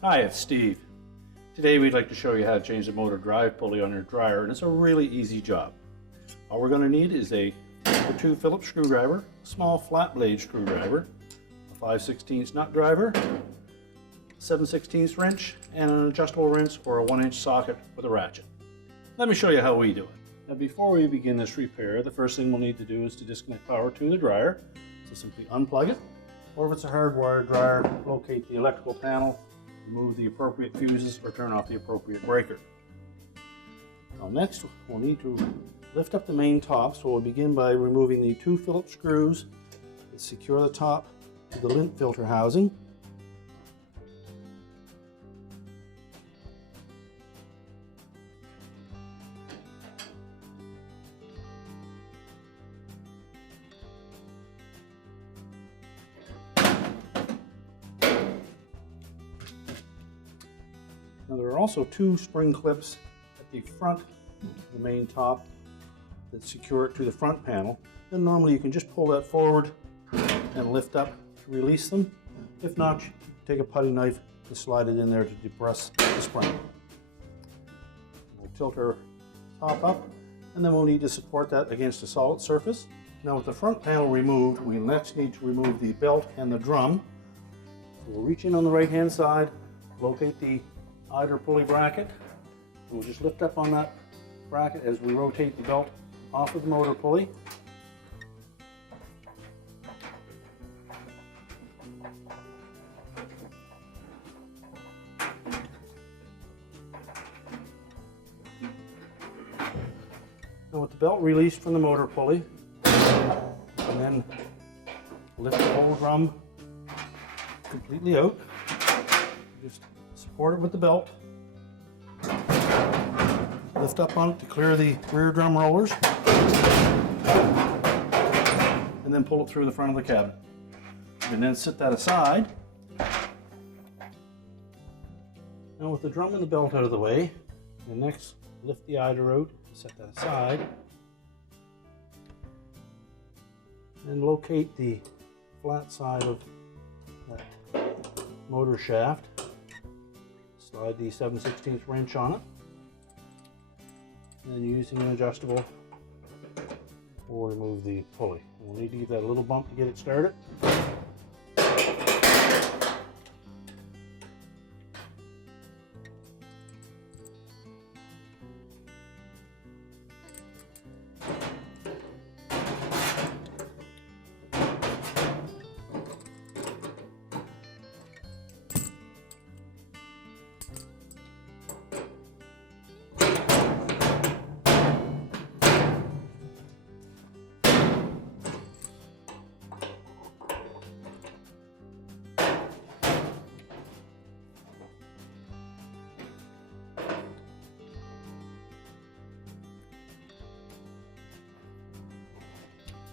Hi, it's Steve. Today we'd like to show you how to change the motor drive pulley on your dryer, and it's a really easy job. All we're going to need is a No. 2 Phillips screwdriver, a small flat blade screwdriver, a 5/16 nut driver, a 7/16 wrench, and an adjustable wrench or a 1-inch socket with a ratchet. Let me show you how we do it. Now before we begin this repair, the first thing we'll need to do is to disconnect power to the dryer. So simply unplug it, or if it's a hardwired dryer, locate the electrical panel, remove the appropriate fuses, or turn off the appropriate breaker. Now next, we'll need to lift up the main top, so we'll begin by removing the 2 Phillips screws that secure the top to the lint filter housing. Now there are also 2 spring clips at the front of the main top that secure it to the front panel. Then normally you can just pull that forward and lift up to release them. If not, take a putty knife and slide it in there to depress the spring. We'll tilt our top up, and then we'll need to support that against a solid surface. Now with the front panel removed, we next need to remove the belt and the drum. So we'll reach in on the right hand side, locate the idler pulley bracket. We'll just lift up on that bracket as we rotate the belt off of the motor pulley. Now with the belt released from the motor pulley, and then lift the whole drum completely out. Just support it with the belt. Lift up on it to clear the rear drum rollers, and then pull it through the front of the cabin. And then set that aside. Now with the drum and the belt out of the way, and next lift the idler out, set that aside, and locate the flat side of that motor shaft. Slide the 7/16 wrench on it, and then using an adjustable, we'll remove the pulley. We'll need to give that a little bump to get it started.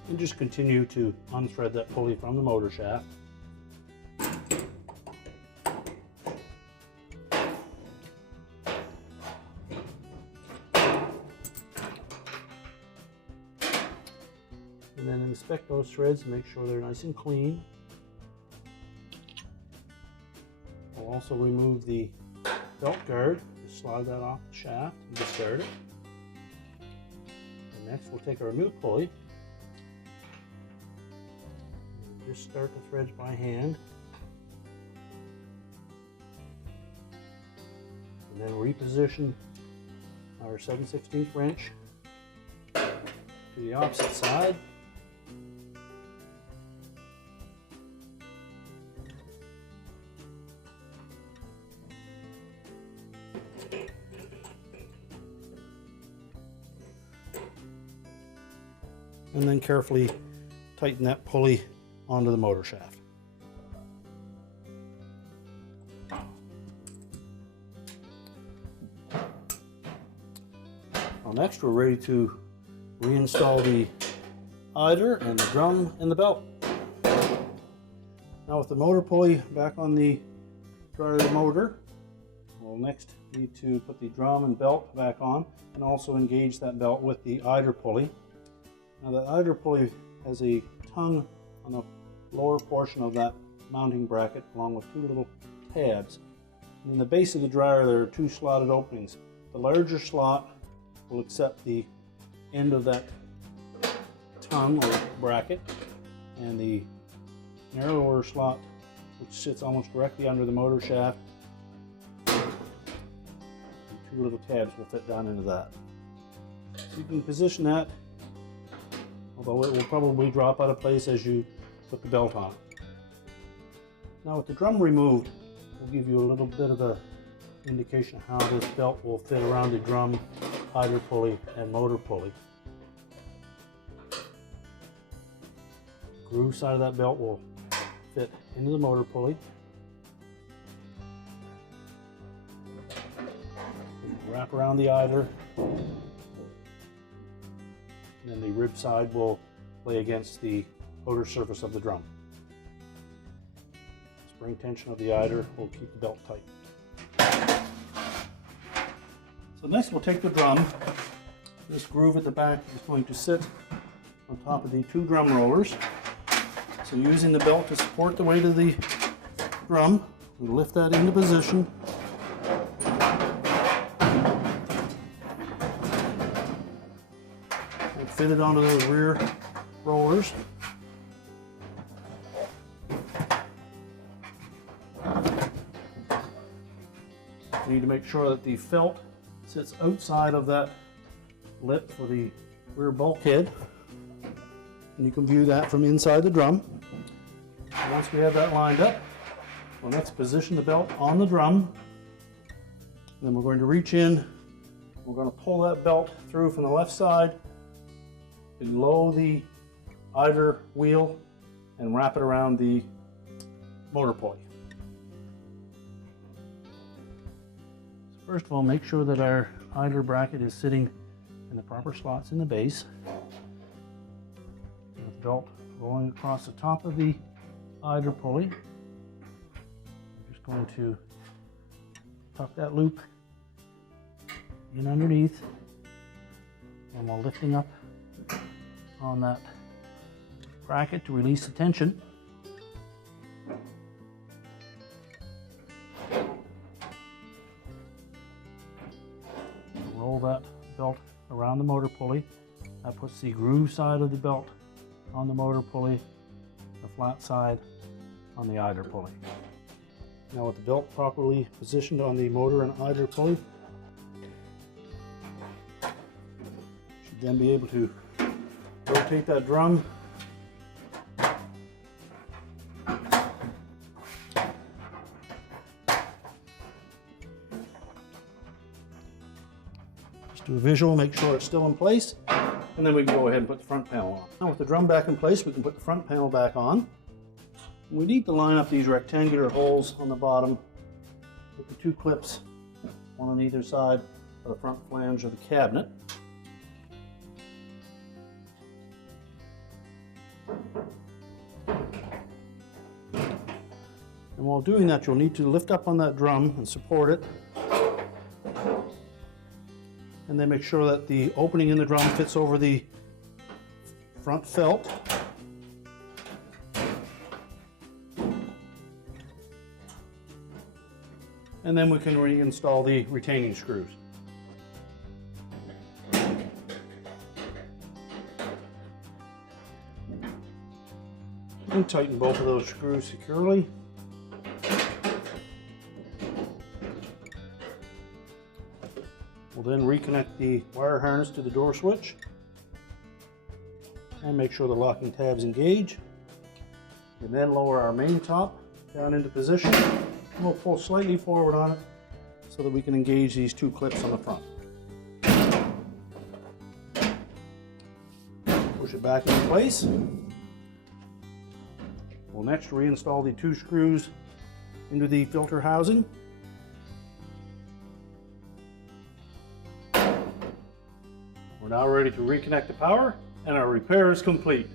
And just continue to unthread that pulley from the motor shaft. And then inspect those threads and make sure they're nice and clean. We'll also remove the belt guard. Just slide that off the shaft and discard it. And next we'll take our new pulley. Just start the threads by hand, and then reposition our 7/16 wrench to the opposite side. And then carefully tighten that pulley onto the motor shaft. Well, next we're ready to reinstall the idler and the drum and the belt. Now with the motor pulley back on the dryer motor, we'll next need to put the drum and belt back on and also engage that belt with the idler pulley. Now the idler pulley has a tongue on the lower portion of that mounting bracket along with two little tabs. And in the base of the dryer there are two slotted openings. The larger slot will accept the end of that tongue or bracket, and the narrower slot, which sits almost directly under the motor shaft, and two little tabs will fit down into that. So you can position that, although it will probably drop out of place as you put the belt on. Now with the drum removed, we'll give you a little bit of an indication how this belt will fit around the drum, idler pulley, and motor pulley. The groove side of that belt will fit into the motor pulley. Wrap around the idler, and then the rib side will lay against the outer surface of the drum. Spring tension of the idler will keep the belt tight. So next we'll take the drum. This groove at the back is going to sit on top of the two drum rollers. So using the belt to support the weight of the drum, we lift that into position. And fit it onto those rear rollers. You need to make sure that the felt sits outside of that lip for the rear bulkhead. And you can view that from inside the drum. And once we have that lined up, we'll next position the belt on the drum. And then we're going to reach in. We're going to pull that belt through from the left side below the idler wheel and wrap it around the motor pulley. So first of all, make sure that our idler bracket is sitting in the proper slots in the base. With the belt rolling across the top of the idler pulley. I'm just going to tuck that loop in underneath, and while lifting up on that bracket to release the tension. Roll that belt around the motor pulley. That puts the groove side of the belt on the motor pulley, the flat side on the idler pulley. Now with the belt properly positioned on the motor and idler pulley, should then be able to rotate that drum just do a visual, make sure it's still in place, and then we can go ahead and put the front panel on. Now with the drum back in place, we can put the front panel back on. We need to line up these rectangular holes on the bottom with the two clips, one on either side of the front flange of the cabinet. And while doing that, you'll need to lift up on that drum and support it. And then make sure that the opening in the drum fits over the front felt. And then we can reinstall the retaining screws. And tighten both of those screws securely. We'll then reconnect the wire harness to the door switch and make sure the locking tabs engage. And then lower our main top down into position. And we'll pull slightly forward on it so that we can engage these two clips on the front. Push it back into place. We'll next reinstall the two screws into the filter housing. We're now ready to reconnect the power, and our repair is complete.